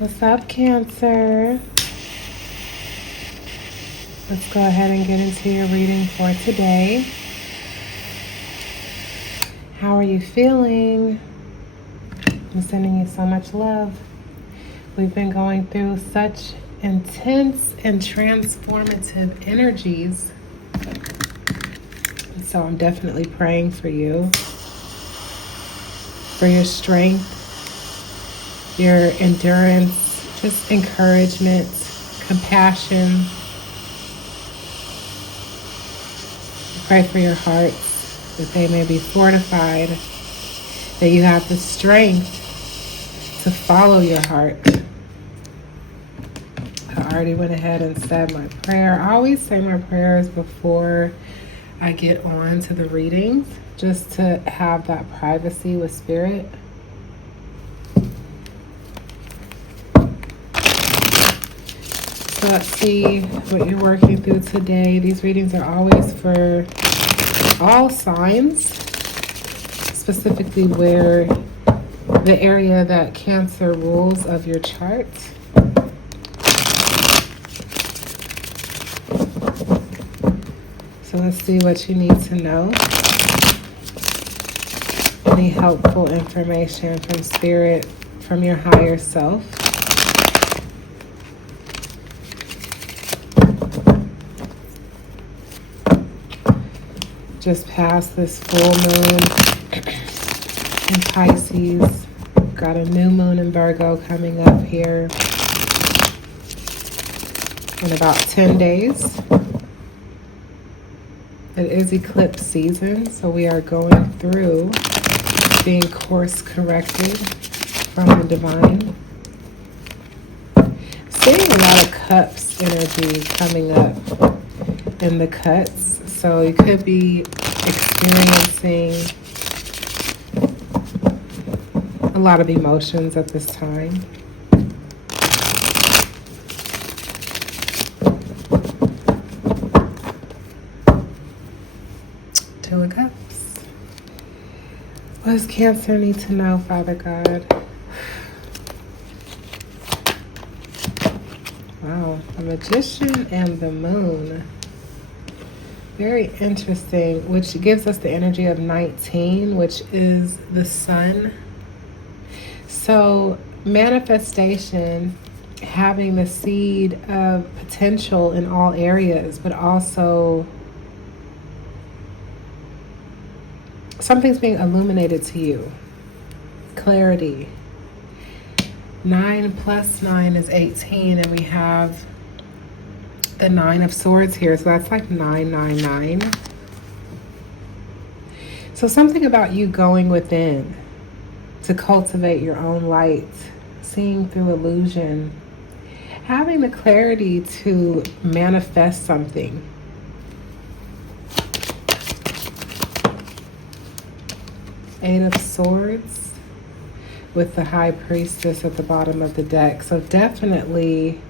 What's up, Cancer? Let's go ahead and get into your reading for today. How are you feeling? I'm sending you so much love. We've been going through such intense and transformative energies. So I'm definitely praying for you, for your strength, your endurance, just encouragement, compassion. Pray for your hearts, that they may be fortified, that you have the strength to follow your heart. I already went ahead and said my prayer. I always say my prayers before I get on to the readings, just to have that privacy with Spirit. So let's see what you're working through today. These readings are always for all signs, specifically where the area that Cancer rules of your chart. So let's see what you need to know. Any helpful information from Spirit, from your higher self. Just past this full moon in Pisces. Got a new moon in Virgo coming up here in about 10 days. It is eclipse season, so we are going through being course corrected from the divine. Seeing a lot of cups energy coming up in the cuts. So you could be experiencing a lot of emotions at this time. Two of Cups. What does Cancer need to know, Father God? Wow, the Magician and the Moon. Very interesting, which gives us the energy of 19, which is the sun. So manifestation, having the seed of potential in all areas, but also something's being illuminated to you. Clarity. 9 plus 9 is 18, and we have the 9 of Swords here, so that's like 999. So something about you going within to cultivate your own light, seeing through illusion, having the clarity to manifest something. Eight of Swords with the High Priestess at the bottom of the deck. So definitely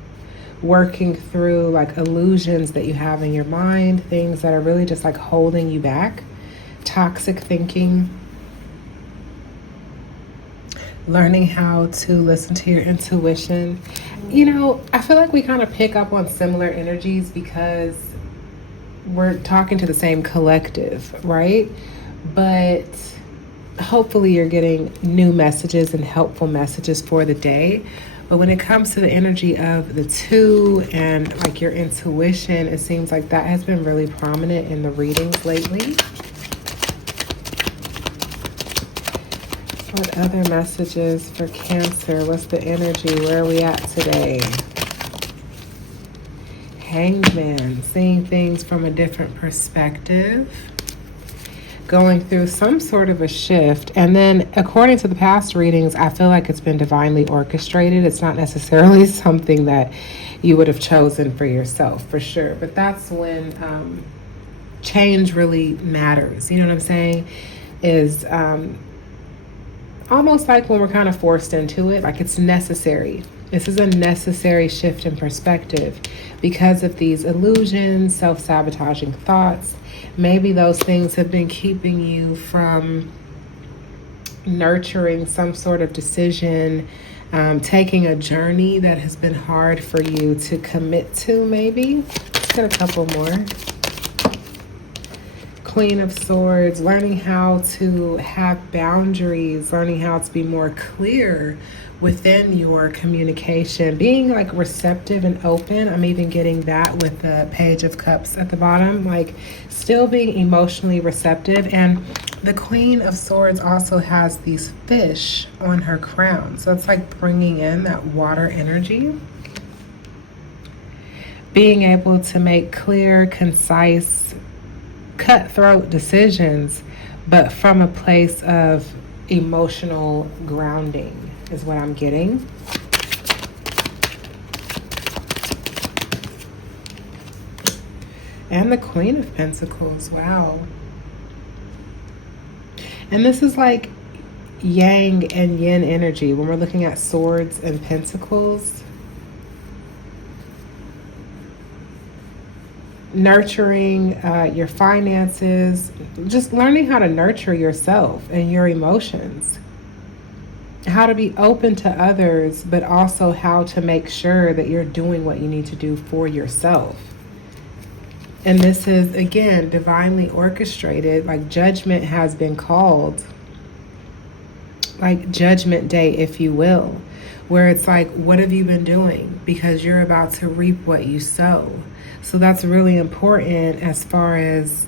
working through like illusions that you have in your mind, things that are really just like holding you back, toxic thinking, learning how to listen to your intuition. You know, I feel like we kind of pick up on similar energies because we're talking to the same collective, right? But hopefully you're getting new messages and helpful messages for the day. But when it comes to the energy of the two and like your intuition, it seems like that has been really prominent in the readings lately. What other messages for Cancer? What's the energy? Where are we at today? Hanged Man, seeing things from a different perspective. Going through some sort of a shift. And then according to the past readings, I feel like it's been divinely orchestrated. It's not necessarily something that you would have chosen for yourself, for sure. But that's when change really matters. You know what I'm saying? Is almost like when we're kind of forced into it, like it's necessary. This is a necessary shift in perspective because of these illusions, self-sabotaging thoughts. Maybe those things have been keeping you from nurturing some sort of decision Taking a journey that has been hard for you to commit to, maybe. Let's get a couple more. Queen of Swords, learning how to have boundaries, learning how to be more clear within your communication, being like receptive and open. I'm even getting that with the Page of Cups at the bottom, like still being emotionally receptive. And the Queen of Swords also has these fish on her crown, so it's like bringing in that water energy. Being able to make clear, concise, cutthroat decisions, but from a place of emotional grounding is what I'm getting. And the Queen of Pentacles, wow. And this is like yang and yin energy when we're looking at swords and pentacles. Nurturing your finances, just learning how to nurture yourself and your emotions, how to be open to others, but also how to make sure that you're doing what you need to do for yourself. And this is, again, divinely orchestrated, like judgment has been called, like judgment day, if you will, where it's like, what have you been doing? Because you're about to reap what you sow. So that's really important as far as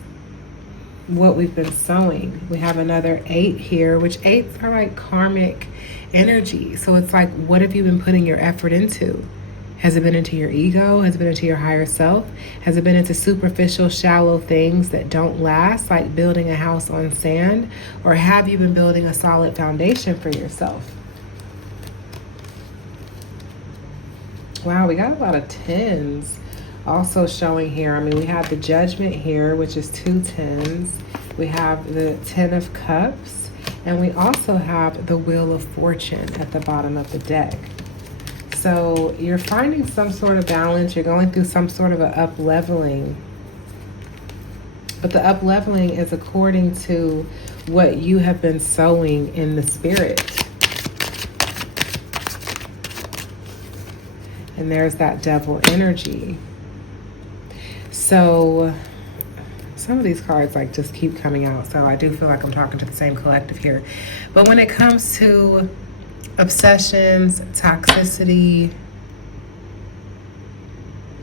what we've been sowing. We have another 8 here, which 8s are like karmic energy. So it's like, what have you been putting your effort into? Has it been into your ego? Has it been into your higher self? Has it been into superficial, shallow things that don't last, like building a house on sand? Or have you been building a solid foundation for yourself? Wow, we got a lot of 10s also showing here. I mean, we have the Judgment here, which is 2 10s. We have the 10 of Cups, and we also have the Wheel of Fortune at the bottom of the deck. So you're finding some sort of balance. You're going through some sort of an up-leveling. But the up-leveling is according to what you have been sowing in the spirit. And there's that Devil energy. So some of these cards like just keep coming out. So I do feel like I'm talking to the same collective here. But when it comes to obsessions, toxicity,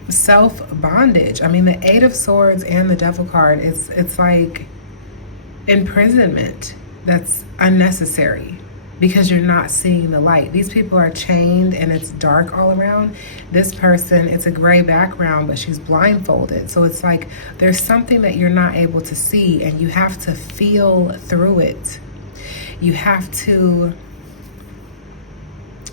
self-bondage, I mean, the 8 of Swords and the Devil card, it's like imprisonment that's unnecessary because you're not seeing the light. These people are chained and it's dark all around. This person, it's a gray background, but she's blindfolded. So it's like there's something that you're not able to see, and you have to feel through it. You have to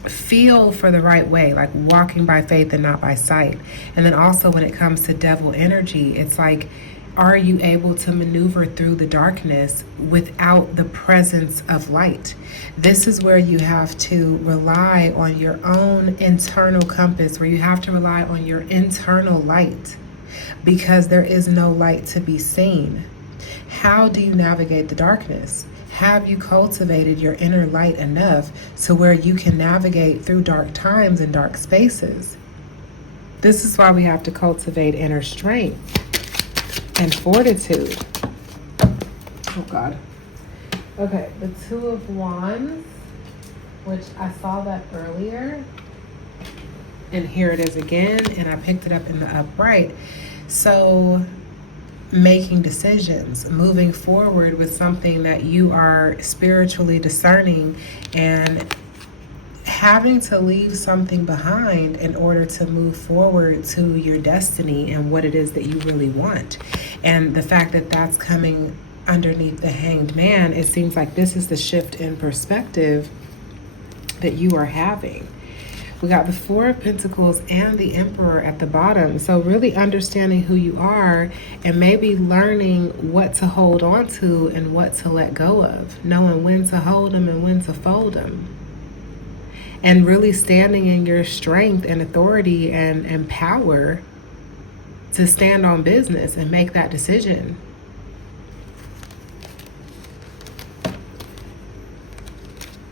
feel for the right way, like walking by faith and not by sight. And then also when it comes to Devil energy, it's like, are you able to maneuver through the darkness without the presence of light? This is where you have to rely on your own internal compass, where you have to rely on your internal light, because there is no light to be seen. How do you navigate the darkness? Have you cultivated your inner light enough to where you can navigate through dark times and dark spaces? This is why we have to cultivate inner strength and fortitude. Oh God. Okay, the 2 of Wands, which I saw that earlier. And here it is again, and I picked it up in the upright. So making decisions, moving forward with something that you are spiritually discerning, and having to leave something behind in order to move forward to your destiny and what it is that you really want. And the fact that that's coming underneath the Hanged Man, it seems like this is the shift in perspective that you are having. We got the 4 of Pentacles and the Emperor at the bottom. So really understanding who you are and maybe learning what to hold on to and what to let go of. Knowing when to hold them and when to fold them. And really standing in your strength and authority and power to stand on business and make that decision.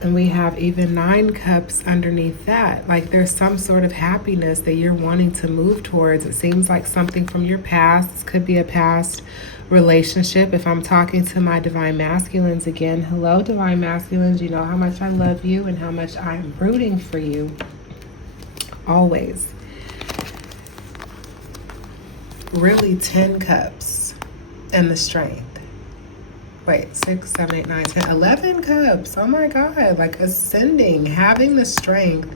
And we have even 9 cups underneath that. Like there's some sort of happiness that you're wanting to move towards. It seems like something from your past. This could be a past relationship. If I'm talking to my divine masculines again, hello divine masculines, you know how much I love you and how much I am rooting for you always. Really 10 cups and the strength. Wait, 6, 7, 8, 9, 10, 11 cups. Oh my God, like ascending, having the strength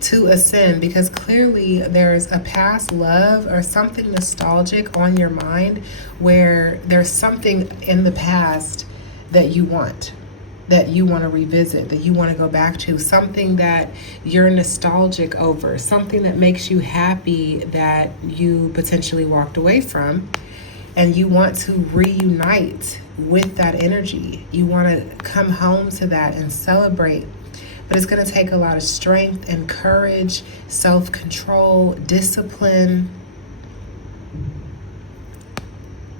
to ascend, because clearly there's a past love or something nostalgic on your mind where there's something in the past that you want to revisit, that you want to go back to, something that you're nostalgic over, something that makes you happy that you potentially walked away from. And you want to reunite with that energy. You want to come home to that and celebrate. But it's going to take a lot of strength and courage, self-control, discipline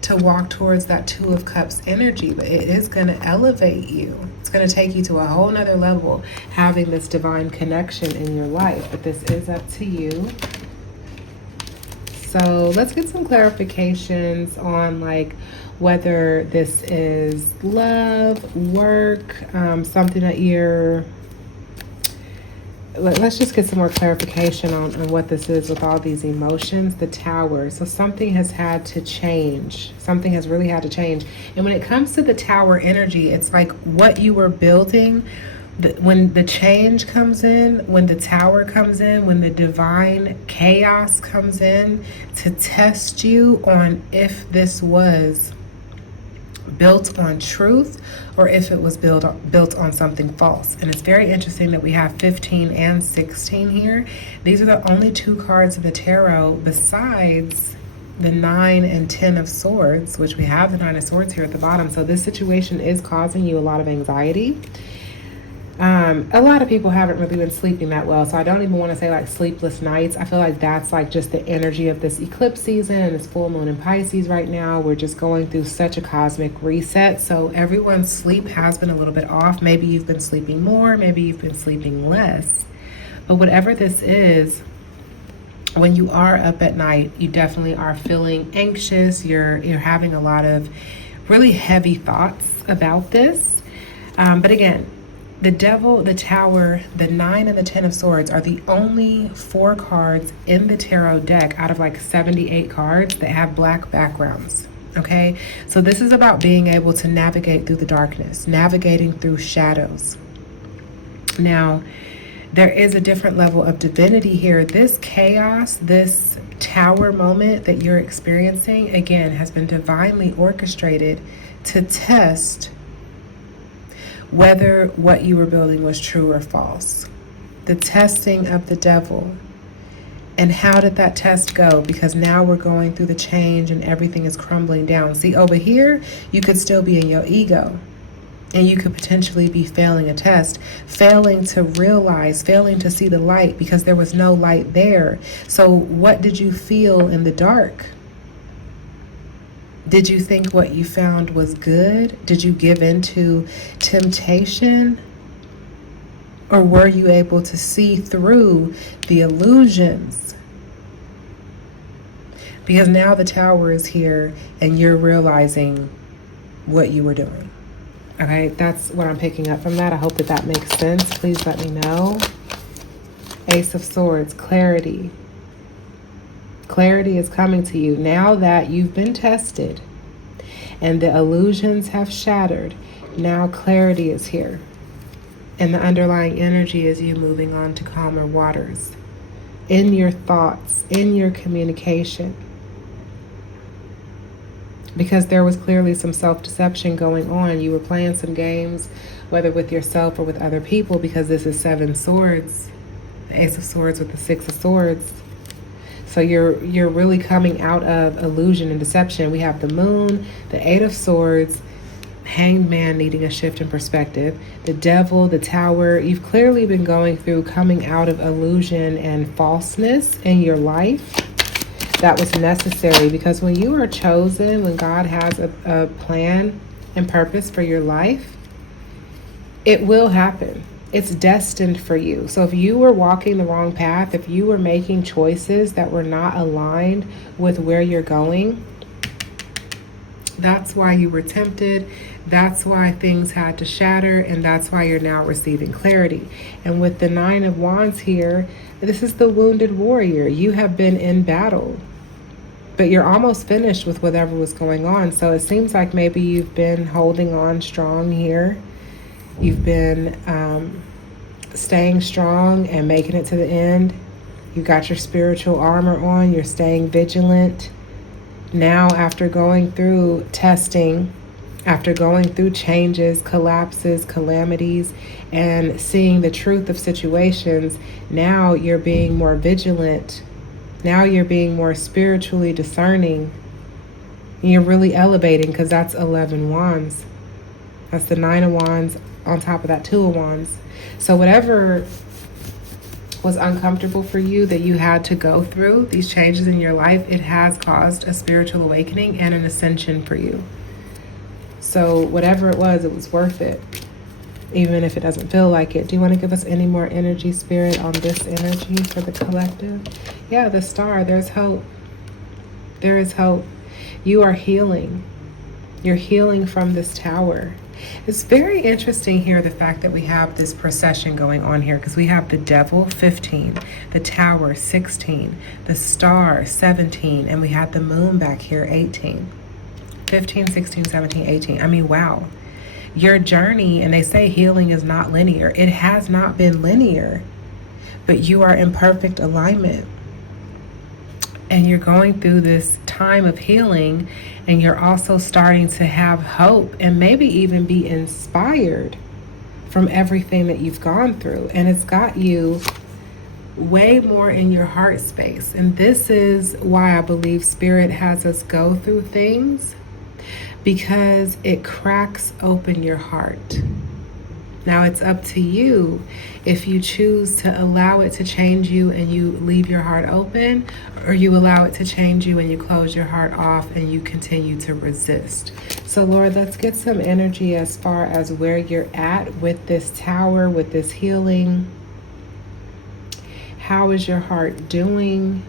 to walk towards that 2 of Cups energy. But it is going to elevate you. It's going to take you to a whole nother level, having this divine connection in your life. But this is up to you. So let's get some clarifications on like whether this is love, work, something that you're... Let's just get some more clarification on what this is with all these emotions. The Tower. So something has had to change. Something has really had to change. And when it comes to the Tower energy, it's like what you were building. When the change comes in, when the Tower comes in, when the divine chaos comes in to test you on if this was built on truth or if it was built on something false. And it's very interesting that we have 15 and 16 here. These are the only 2 cards of the tarot besides the 9 and 10 of Swords, which we have the 9 of Swords here at the bottom. So this situation is causing you a lot of anxiety. A lot of people haven't really been sleeping that well, so I don't even want to say like sleepless nights. I feel like that's like just the energy of this eclipse season and this full moon in Pisces right now. We're just going through such a cosmic reset, so everyone's sleep has been a little bit off. Maybe you've been sleeping more, maybe you've been sleeping less, but whatever this is, when you are up at night, you definitely are feeling anxious. You're having a lot of really heavy thoughts about this, but again, the Devil, the Tower, the 9, and the 10 of Swords are the only 4 cards in the tarot deck out of like 78 cards that have black backgrounds, okay? So this is about being able to navigate through the darkness, navigating through shadows. Now, there is a different level of divinity here. This chaos, this Tower moment that you're experiencing, again, has been divinely orchestrated to test whether what you were building was true or false. The testing of the Devil. And how did that test go? Because now we're going through the change and everything is crumbling down. See, over here, you could still be in your ego. And you could potentially be failing a test, failing to realize, failing to see the light because there was no light there. So what did you feel in the dark? Did you think what you found was good? Did you give into temptation? Or were you able to see through the illusions? Because now the Tower is here and you're realizing what you were doing. Okay, that's what I'm picking up from that. I hope that that makes sense. Please let me know. Ace of Swords, clarity. Clarity is coming to you now that you've been tested and the illusions have shattered. Now clarity is here. And the underlying energy is you moving on to calmer waters. In your thoughts, in your communication. Because there was clearly some self-deception going on. You were playing some games, whether with yourself or with other people, because this is 7 swords. The Ace of Swords with the 6 of Swords. So you're really coming out of illusion and deception. We have the Moon, the 8 of Swords, Hanged Man needing a shift in perspective, the Devil, the Tower. You've clearly been going through coming out of illusion and falseness in your life. That was necessary, because when you are chosen, when God has a plan and purpose for your life, it will happen. It's destined for you. So if you were walking the wrong path, if you were making choices that were not aligned with where you're going, that's why you were tempted. That's why things had to shatter. And that's why you're now receiving clarity. And with the Nine of Wands here, this is the wounded warrior. You have been in battle, but you're almost finished with whatever was going on. So it seems like maybe you've been holding on strong here. You've been staying strong and making it to the end. You've got your spiritual armor on. You're staying vigilant. Now, after going through testing, after going through changes, collapses, calamities, and seeing the truth of situations, now you're being more vigilant. Now you're being more spiritually discerning. And you're really elevating, because that's 11 wands. That's the 9 of wands on top of that 2 of wands. So whatever was uncomfortable for you that you had to go through, these changes in your life, it has caused a spiritual awakening and an ascension for you. So whatever it was worth it, even if it doesn't feel like it. Do you want to give us any more energy, Spirit, on this energy for the collective? Yeah, the Star, there's hope. There is hope. You are healing. You're healing from this Tower. It's very interesting here, the fact that we have this procession going on here, because we have the Devil, 15, the Tower, 16, the Star, 17, and we have the Moon back here, 18. 15, 16, 17, 18. I mean, wow. Your journey, and they say healing is not linear. It has not been linear, but you are in perfect alignment. And you're going through this time of healing, and you're also starting to have hope and maybe even be inspired from everything that you've gone through. And it's got you way more in your heart space. And this is why I believe Spirit has us go through things, because it cracks open your heart. Now it's up to you if you choose to allow it to change you and you leave your heart open, or you allow it to change you and you close your heart off and you continue to resist. So Lord, let's get some energy as far as where you're at with this Tower, with this healing. How is your heart doing?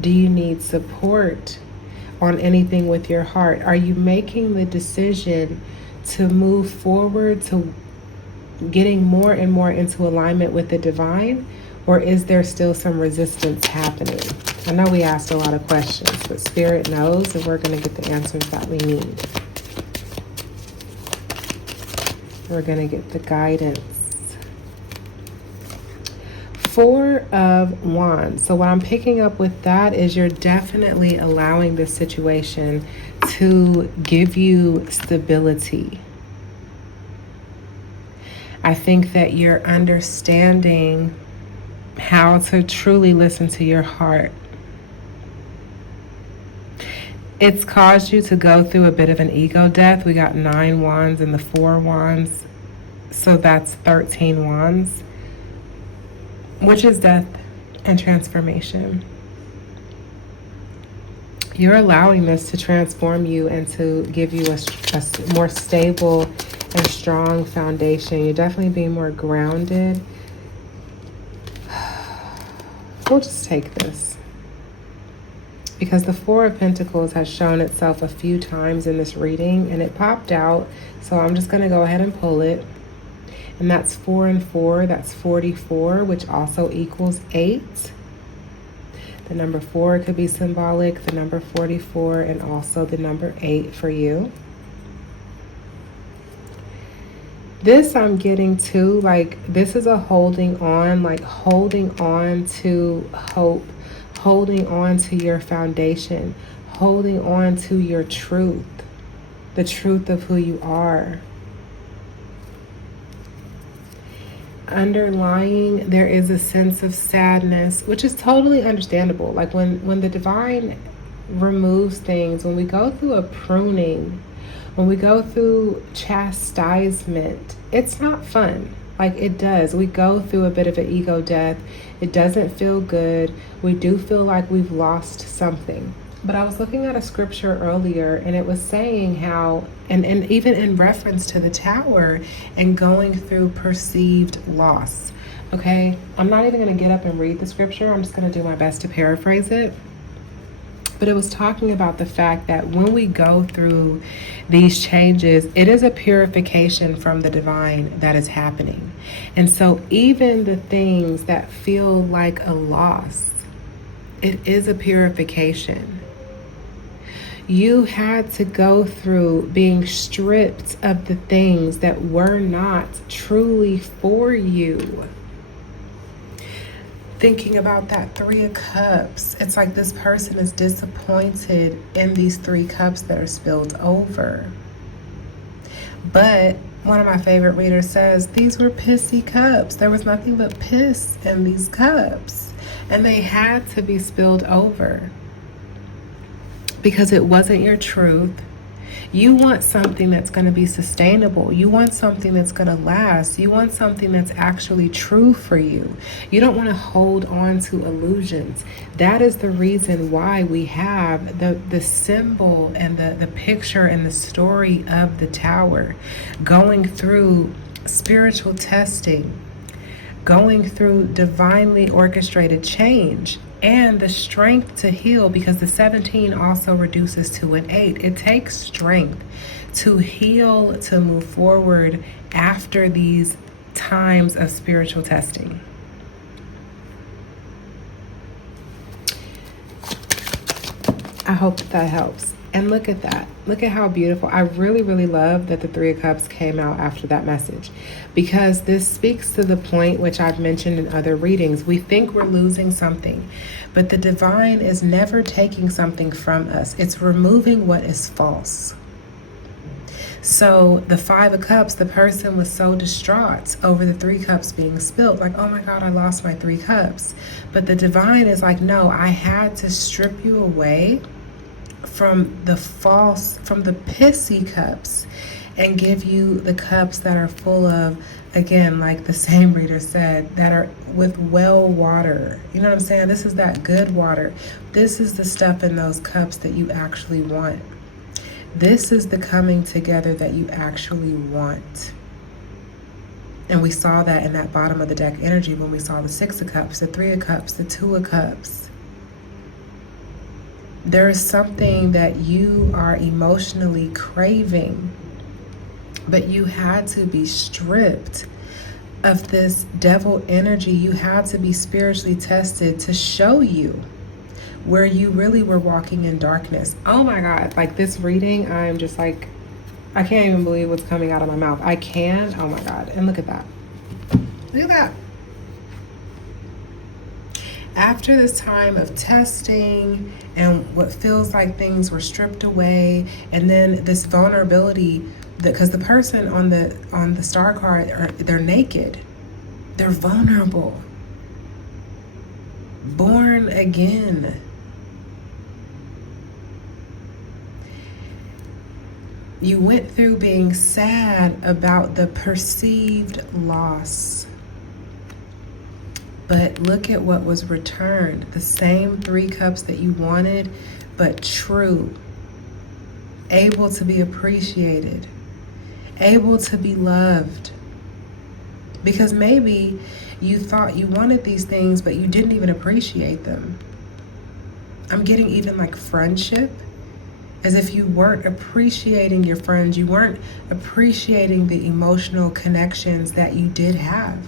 Do you need support on anything with your heart? Are you making the decision to move forward, to getting more and more into alignment with the divine, or is there still some resistance happening? I know we asked a lot of questions, but Spirit knows, and we're going to get the answers that we need. We're going to get the guidance. 4 of Wands. So what I'm picking up with that is you're definitely allowing this situation to give you stability. I think that you're understanding how to truly listen to your heart. It's caused you to go through a bit of an ego death. We got 9 wands and the 4 wands. So that's 13 wands, which is death and transformation. You're allowing this to transform you and to give you a more stable and strong foundation. You're definitely being more grounded. We'll just take this, because the 4 of Pentacles has shown itself a few times in this reading, and it popped out. So I'm just going to go ahead and pull it. And that's 4 and 4. That's 44, which also equals 8. The number 4 could be symbolic, the number 44, and also the number 8 for you. This I'm getting to, like, this is a holding on, like holding on to hope, holding on to your foundation, holding on to your truth, the truth of who you are. Underlying, there is a sense of sadness, which is totally understandable. Like when the divine removes things, when we go through a pruning, when we go through chastisement, it's not fun. Like, it does. We go through a bit of an ego death. It doesn't feel good. We do feel like we've lost something. But I was looking at a scripture earlier, and it was saying how, and even in reference to the tower and going through perceived loss. Okay, I'm not even going to get up and read the scripture. I'm just going to do my best to paraphrase it. But it was talking about the fact that when we go through these changes, it is a purification from the divine that is happening. And so even the things that feel like a loss, it is a purification. You had to go through being stripped of the things that were not truly for you. Thinking about that Three of Cups, it's like this person is disappointed in these 3 cups that are spilled over. But one of my favorite readers says these were pissy cups. There was nothing but piss in these cups, and they had to be spilled over because it wasn't your truth. You want something that's going to be sustainable. You want something that's going to last. You want something that's actually true for you. You don't want to hold on to illusions. That is the reason why we have the symbol and the picture and the story of the tower, going through spiritual testing, going through divinely orchestrated change, and the strength to heal, because the 17 also reduces to an 8. It takes strength to heal, to move forward after these times of spiritual testing. I hope that helps. And look at that. Look at how beautiful. I really, really love that the Three of Cups came out after that message, because this speaks to the point which I've mentioned in other readings. We think we're losing something, but the divine is never taking something from us. It's removing what is false. So the Five of Cups, the person was so distraught over the 3 cups being spilled, like, oh my God, I lost my 3 cups. But the divine is like, no, I had to strip you away from the false, from the pissy cups, and give you the cups that are full of, again, like the same reader said, that are with well water. You know what I'm saying? This is that good water. This is the stuff in those cups that you actually want. This is the coming together that you actually want. And we saw that in that bottom of the deck energy when we saw the 6 of Cups, the 3 of Cups, the 2 of Cups. There is something that you are emotionally craving, but you had to be stripped of this devil energy. You had to be spiritually tested to show you where you really were walking in darkness. Oh my God, like this reading, I'm just like, I can't even believe what's coming out of my mouth. I can, oh my God, and look at that. Look at that. After this time of testing and what feels like things were stripped away, and then this vulnerability, because the person on the star card, they're naked, they're vulnerable, born again. You went through being sad about the perceived loss. But look at what was returned. The same 3 cups that you wanted, but true. Able to be appreciated. Able to be loved. Because maybe you thought you wanted these things, but you didn't even appreciate them. I'm getting even like friendship. As if you weren't appreciating your friends. You weren't appreciating the emotional connections that you did have.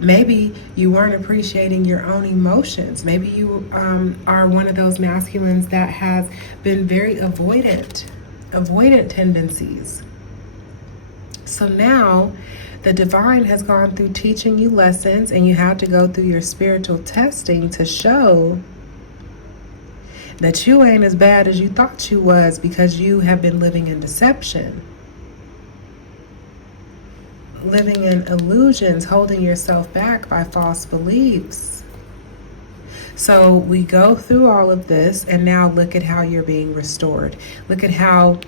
Maybe you weren't appreciating your own emotions. Maybe you are one of those masculines that has been very avoidant tendencies. So now the divine has gone through teaching you lessons, and you have to go through your spiritual testing to show that you ain't as bad as you thought you was, because you have been living in deception. Living in illusions, holding yourself back by false beliefs. So we go through all of this, and now look at how you're being restored. Look at how,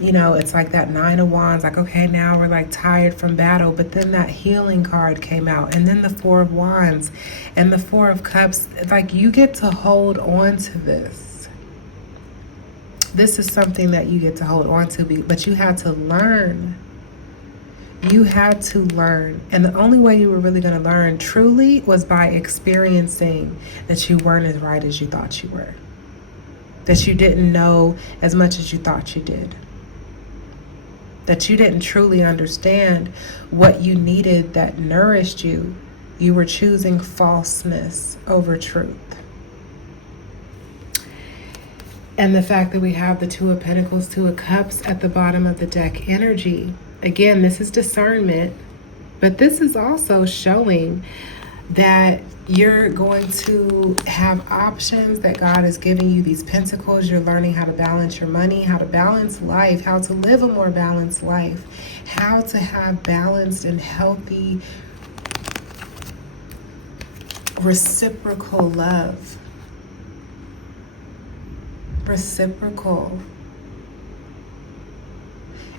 it's like that 9 of Wands, like, okay, now we're like tired from battle, but then that healing card came out, and then the 4 of Wands and the 4 of Cups. Like, you get to hold on to this. This is something that you get to hold on to, but you had to learn. You had to learn. And the only way you were really going to learn truly was by experiencing that you weren't as right as you thought you were. That you didn't know as much as you thought you did. That you didn't truly understand what you needed that nourished you. You were choosing falseness over truth. And the fact that we have the Two of Pentacles, Two of Cups at the bottom of the deck energy. Again, this is discernment, but this is also showing that you're going to have options, that God is giving you these pentacles. You're learning how to balance your money, how to balance life, how to live a more balanced life, how to have balanced and healthy reciprocal love. Reciprocal.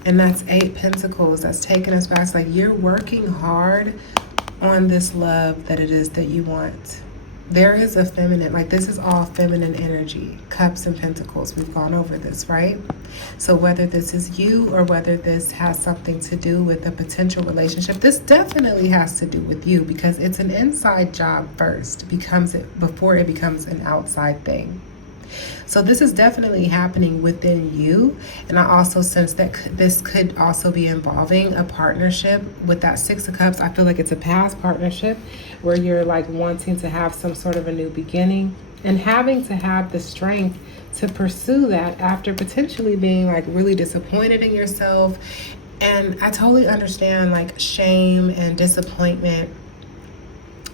And that's 8 Pentacles. That's taking us back. It's like you're working hard on this love that it is that you want. There is a feminine, like this is all feminine energy. Cups and Pentacles. We've gone over this, right? So whether this is you or whether this has something to do with a potential relationship, this definitely has to do with you, because it's an inside job first, before it becomes an outside thing. So this is definitely happening within you. And I also sense that this could also be involving a partnership. With that 6 of Cups, I feel like it's a past partnership where you're like wanting to have some sort of a new beginning and having to have the strength to pursue that after potentially being like really disappointed in yourself. And I totally understand like shame and disappointment,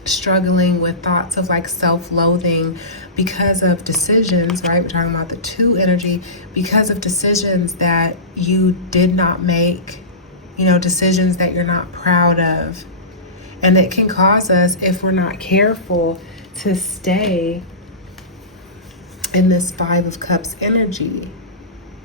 struggling with thoughts of like self-loathing because of decisions, right? We're talking about the 2 energy, because of decisions that you did not make, decisions that you're not proud of. And it can cause us, if we're not careful, to stay in this 5 of Cups energy,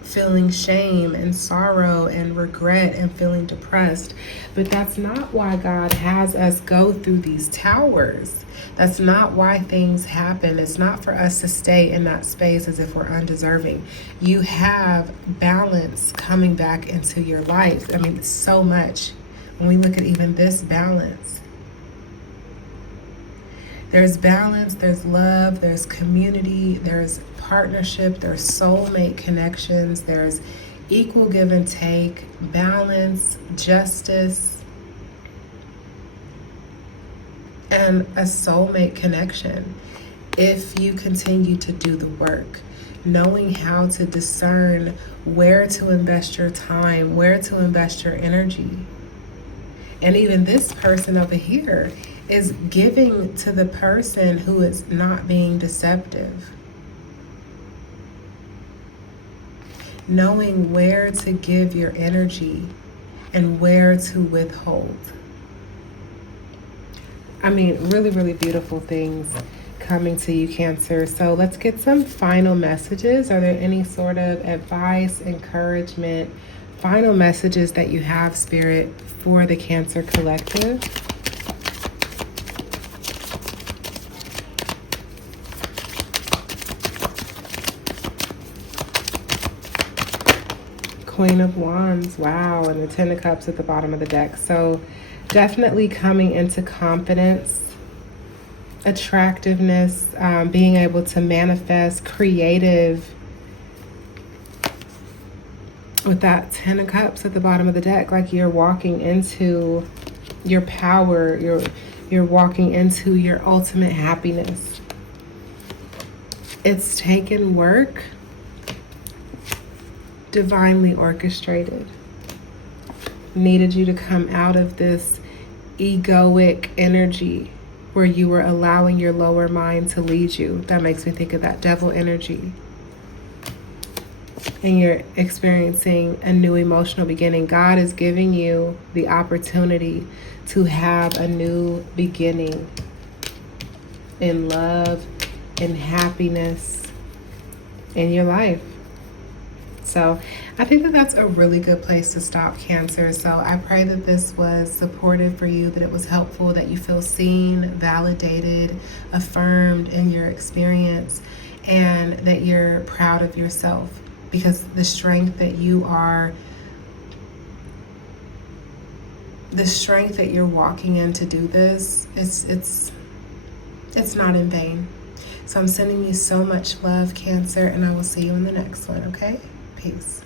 feeling shame and sorrow and regret and feeling depressed. But that's not why God has us go through these towers. That's not why things happen. It's not for us to stay in that space as if we're undeserving. You have balance coming back into your life. I mean, so much. When we look at even this balance, there's balance, there's love, there's community, there's partnership, there's soulmate connections, there's equal give and take, balance, justice, and a soulmate connection. If you continue to do the work, knowing how to discern where to invest your time, where to invest your energy. And even this person over here is giving to the person who is not being deceptive. Knowing where to give your energy and where to withhold. I mean, really, really beautiful things coming to you, Cancer. So let's get some final messages. Are there any sort of advice, encouragement, final messages that you have, Spirit, for the Cancer collective? Queen of Wands, wow, and the 10 of Cups at the bottom of the deck. So definitely coming into confidence, attractiveness, being able to manifest, creative. With that 10 of Cups at the bottom of the deck, like you're walking into your power, you're walking into your ultimate happiness. It's taken work, divinely orchestrated. Needed you to come out of this egoic energy where you were allowing your lower mind to lead you. That makes me think of that devil energy. And you're experiencing a new emotional beginning. God is giving you the opportunity to have a new beginning in love, in happiness, in your life. So I think that that's a really good place to stop, Cancer. So I pray that this was supportive for you, that it was helpful, that you feel seen, validated, affirmed in your experience, and that you're proud of yourself, because the strength that you're walking in to do this, it's not in vain. So I'm sending you so much love, Cancer, and I will see you in the next one, okay? Peace.